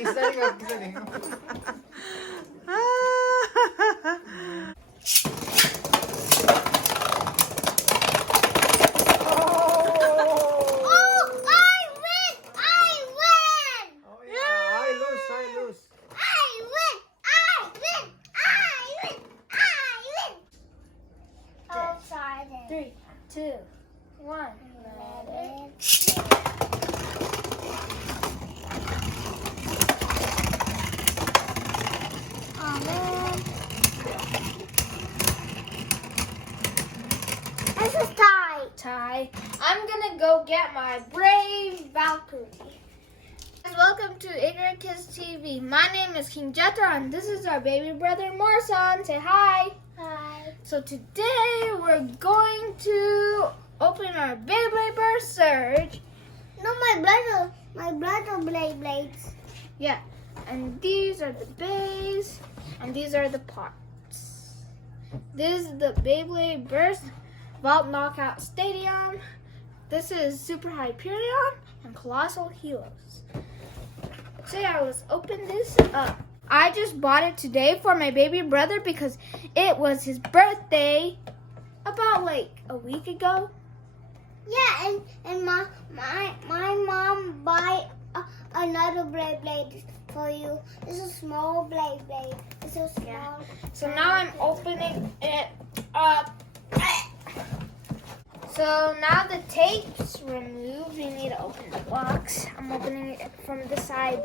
He's setting up. He's setting up. Three, two, one. Oh man. This is Ty. I'm gonna go get my brave Valkyrie. Welcome to Igorot Kids TV. My name is King Jethro and this is our baby brother Morrison. Say hi. Hi. So today we're going to open our BEYBLADE Burst Surge. No, my brother blades. Yeah, and these are the bays, and these are the parts. This is the BEYBLADE Burst Vault Knockout Stadium. This is Super Hyperion and Colossal Helos. So yeah, let's open this up. I just bought it today for my baby brother because it was his birthday about like a week ago. Yeah, and my mom buy another blade for you. It's a small blade. It's so small. Yeah. So now I'm opening it up. So now the tape's removed. We need to open the box. I'm opening it from the side.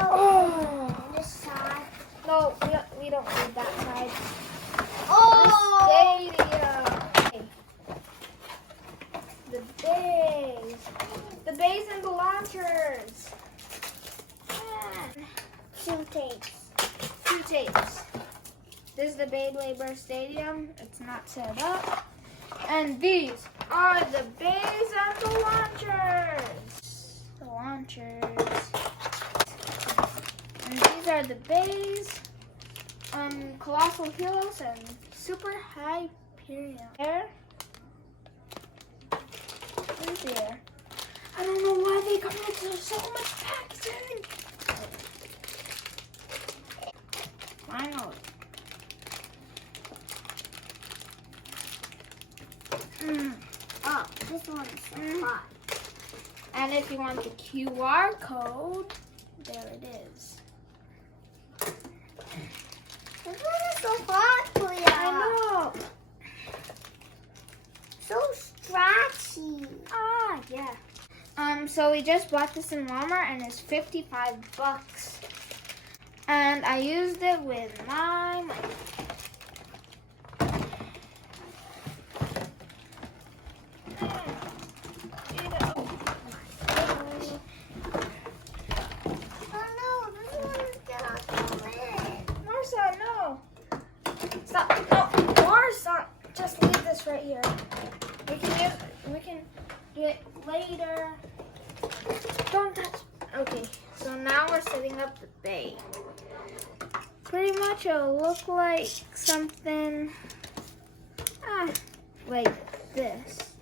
Oh, this side. No, we don't need that side. Oh, The stadium. The bays and the launchers. two tapes. Two tapes. This is the BEYBLADE Burst Stadium. It's not set up. And these are the bays and the launchers. The launchers. And these are the bays. Colossal Helos and Super Hyperion. There. And there. I don't know why they come with so much packaging. Finally. Oh, this one's so hot. And if you want the QR code, there it is. This one is so hot for you. I know. So scratchy. Ah, yeah. So we just bought this in Walmart and it's $55. And I used it with my money. Stop. No, Morrison. Just leave this right here. We can do it later. Don't touch. Okay, so now we're setting up the bay. Pretty much it'll look like something like this.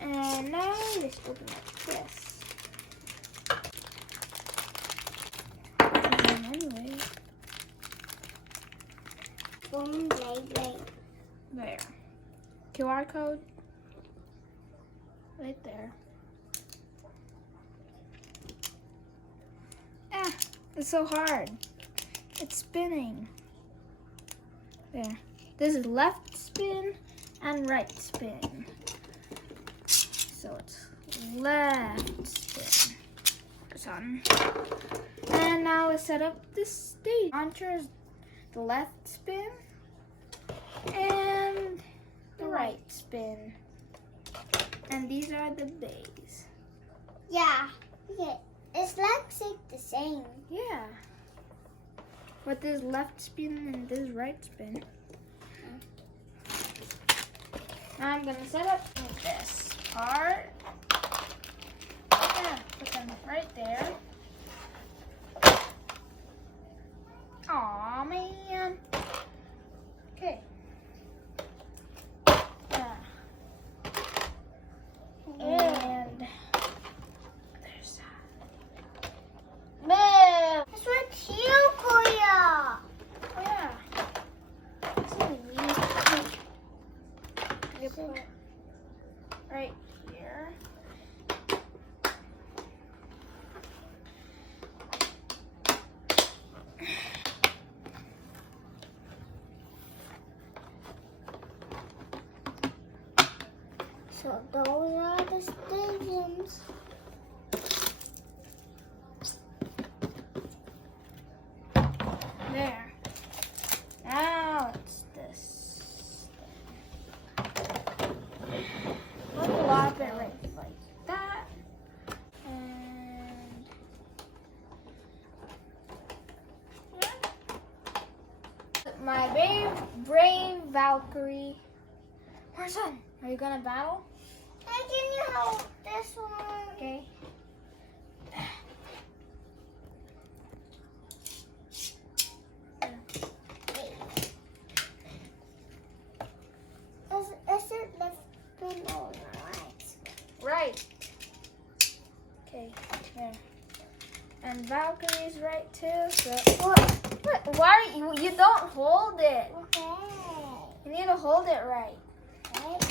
And now let's open like this. Anyway. Blade. There. QR code. Right there. It's so hard. It's spinning. There. This is left spin and right spin. So it's left spin. And now let's set up the stage. Launcher is the left spin and the right spin. And these are the bays. Yeah. Okay. It's like the same. Yeah. But this left spin and this right spin. Now I'm gonna set up this part. Yeah, put them right there. Aw, man. Okay. Yeah. And there. my brave Valkyrie. Marson, are you gonna battle? Hey, can you hold this one? Okay. Is it left below right? Right. Okay, there. And Valkyrie's right too. So what? Why are you don't hold it? Okay. You need to hold it right. Right?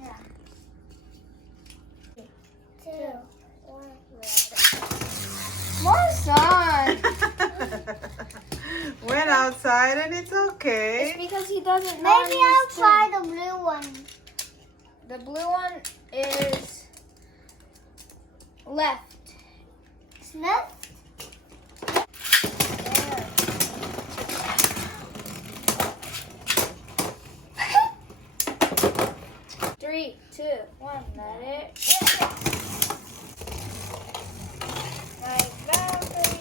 Yeah. 2, 1. More sun. Went outside and it's okay. It's because he doesn't know. Maybe I'll try the blue one. The blue one is left. Left? Three, two, one, let it. My Valkyrie.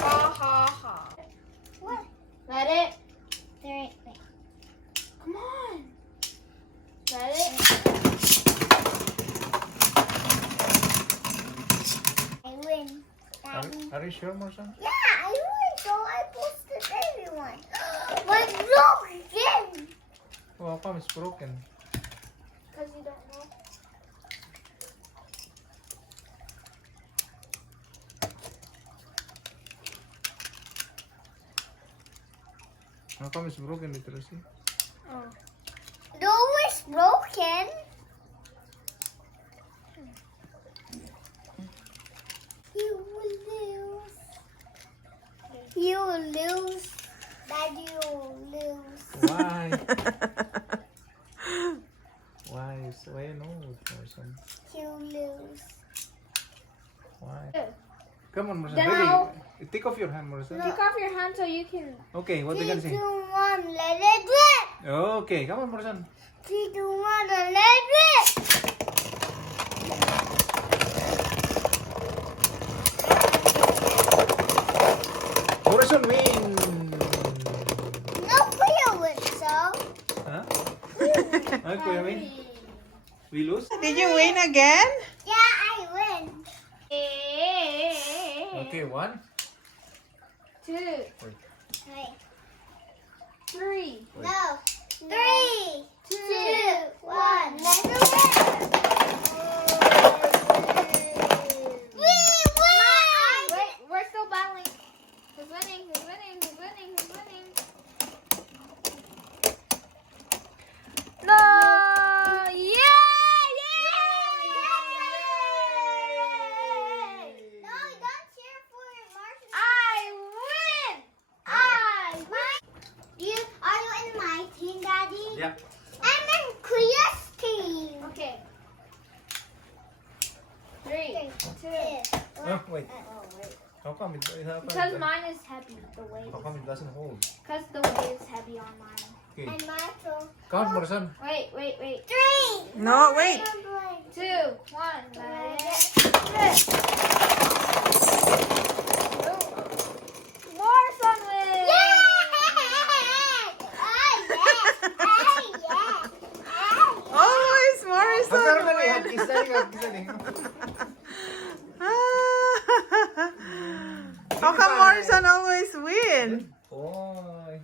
Ha ha ha. What? Let it. 3. Wait. Come on. Let it. I win. Daddy. Are you sure, Marson? Yeah, I win. So I posted everyone. But look again. Oh, how come it's broken? Because you don't know. How come it's broken, literacy? Oh. The is broken. You will lose. You will lose. Daddy will lose. Why? Why? Why no, Marson? You lose. Why? Good. Come on, Marson. Now- Ready? Take off your hand, Marson. Take off your hand so you can. Okay, what are you 3, gonna 2, say? 1, let it rip. Okay, come on, Marson. 3, 2, 1, and let it rip. Marson win! No clear with so. Huh? Huh, Kuya win? We lose? Did you win again? Yeah, I win. Okay, 1. 2, Wait. 3. No. 3, 2, 1, let it rip. We win. Wait, we're still battling. Who's winning? Who's winning? Who's winning? Who's winning? No! Yeah! No, don't cheer for Martin. I win! Are you in my team, Daddy? Yeah. I'm in Kuya's team. Okay. 3, 2. Oh, wait. How come it, Because mine is heavy, the weight. how come it doesn't hold? Because the weight is heavy on mine. Okay. And Martin. Count, Marson. Wait. 3. No, wait. 2, 1. Let it rip. More sun wins! Always Morrison wins. How come Morrison always win? Boy.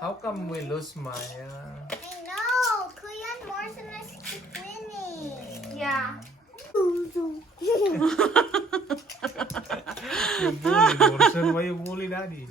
How come we lose, Maya? I know. Kuya and Morrison is keep winning. Yeah. You bully, Morrison. Why you bully Daddy?